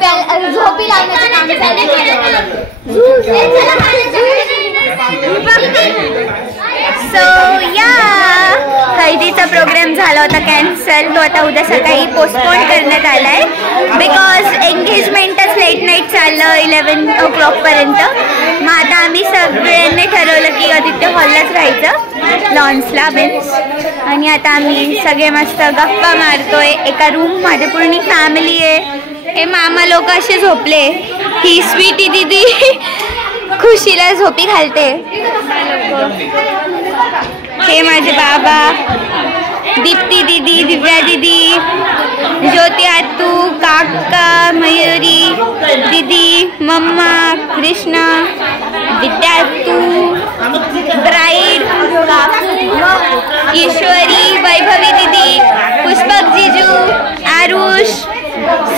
झोपी लावण्याचं काम सो या हळदीचा प्रोग्राम झाला होता कॅन्सल. तो आता उद्या सकाळी पोस्टपोन करण्यात आलाय बिकॉज एंगेजमेंटच लेट नाईट चाललं 11 o'clock पर्यंत. मग आता आम्ही सगळ्यांनी ठरवलं की आदित्य हॉललाच राहायचं लॉन्सला मीन्स. आणि आता आम्ही सगळे मस्त गप्पा मारतोय एका रूम मध्ये. पूर्ण फॅमिली आहे. हे मामा लोक असे झोपले. ही स्वीटी दीदी खुशीला झोपी घालते. हे माझे बाबा, दीप्ती दीदी, दिव्या दीदी, ज्योती आतू, काका, मयुरी दीदी, मम्मा, कृष्णा, विद्या आतू, ब्राईड, ईश्वरी, वैभवी दीदी, पुष्पक जीजू, आरुष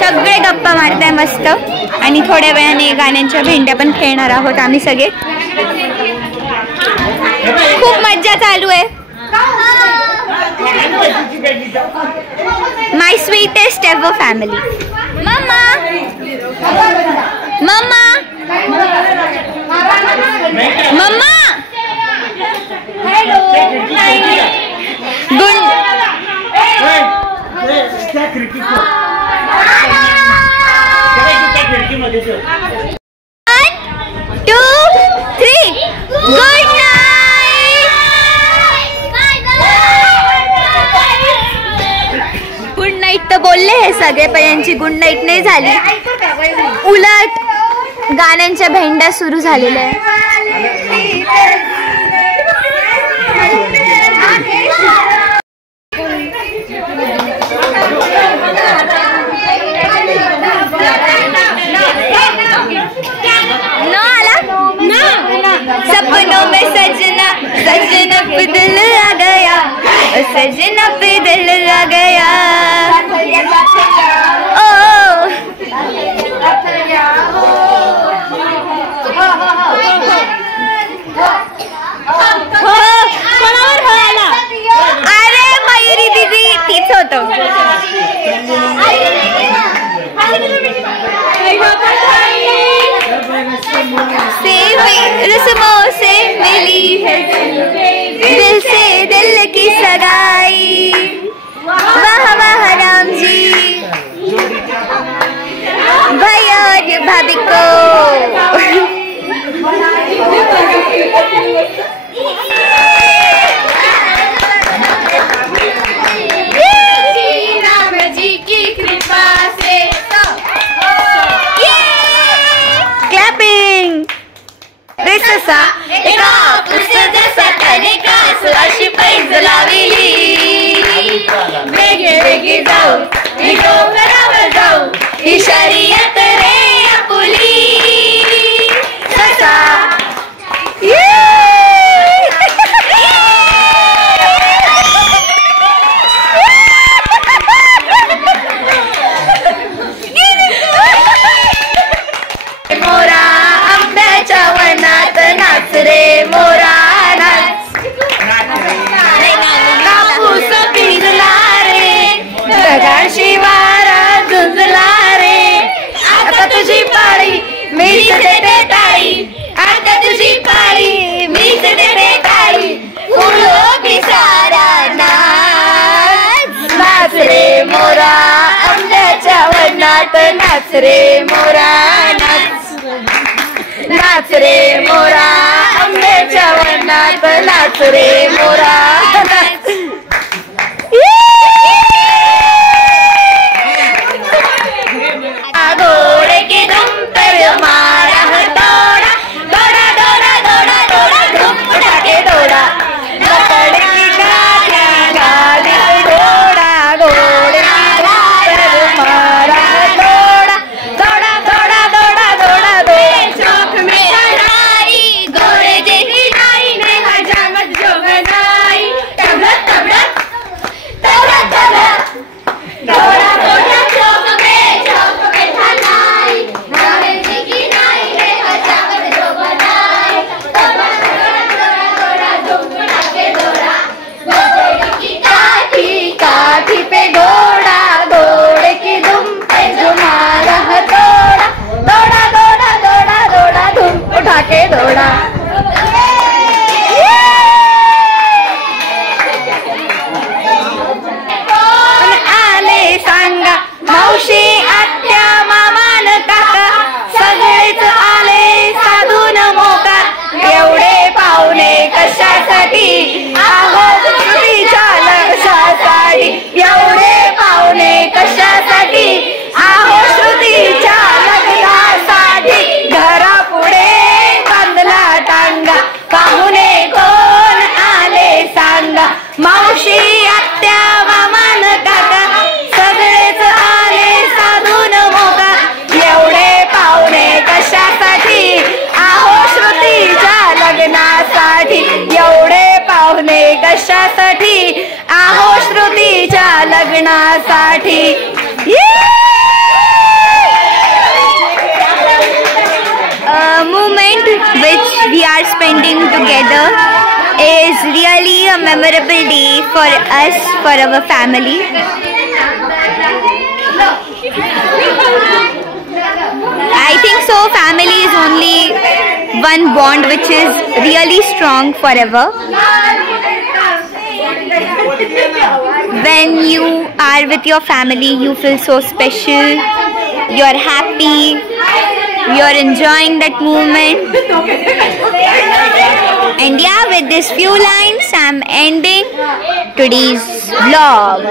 सगळे गप्पा मारताय मस्त. आणि थोड्या वेळाने गाण्यांच्या भेंड्या पण खेळणार आहोत आम्ही सगळे. खूप मज्जा चालू आहे. My sweetest ever family. मम्मा मम्मा मम्मा hello good. 1 2 3 good night. Good night तर बोलले हे सगळे पण यांची गुड नाईट नाही झाली. उलट गाण्यांच्या भेंड्या सुरू झालेल्या आहे. सपनों में सजना सजना पे दिल आ गया, सजना पे दिल आ गया. ओ अरे मयुरी दीदी तीच होतं. रस्मों से मिली है दिल से दिल की सगाई. वाह वाह राम जी भैया और भाभी को. राम जी की कृपा से क्लैपिंग. रेससा एका पुस्तक जसा त्याने कास अशी पैज लावली. वेगे वेगे जाऊ मी डोंगरावर जाऊ ही शर्यत रे आपुली. ससा मोरा आंब्याच्या वनात नाच रे मोरा नाच. कापूस पिंजला रे ढगाशी वारा झुंजला रे. आता तुझी पाळी मीच देते टाळी. आता तुझी पाळी मीच देते टाळी. फुलो पिसारा नाच. नाच रे मोरा आंब्याच्या वनात नाच रे मोरा नाच. नाच रे मोरा आंब्याच्या वनात नाच रे मोरा नाच. घोड़े की धुम पर मारा हथौड़ा. दौड़ा दौड़ा दौड़ा दौड़ा धूम उठाके दौड़ा. पकड़ की गालियां गाली घोड़ा. घोड़े की धुम पर मारा हथौड़ा. दौड़ा दौड़ा दौड़ा दौड़ा दौड़ा. चौक में चढ़ाई घोड़े जैसी नाई ने हजामत जो बनाई. टबला कशासाठी आहो श्रुतीच्या लग्नासाठी. A moment which we are spending together is really a memorable day for us, for our family. I think so family is only one bond which is really strong forever. When you are with your family, you feel so special, you're happy, you're enjoying that moment. And yeah, with these few lines, I'm ending today's vlog.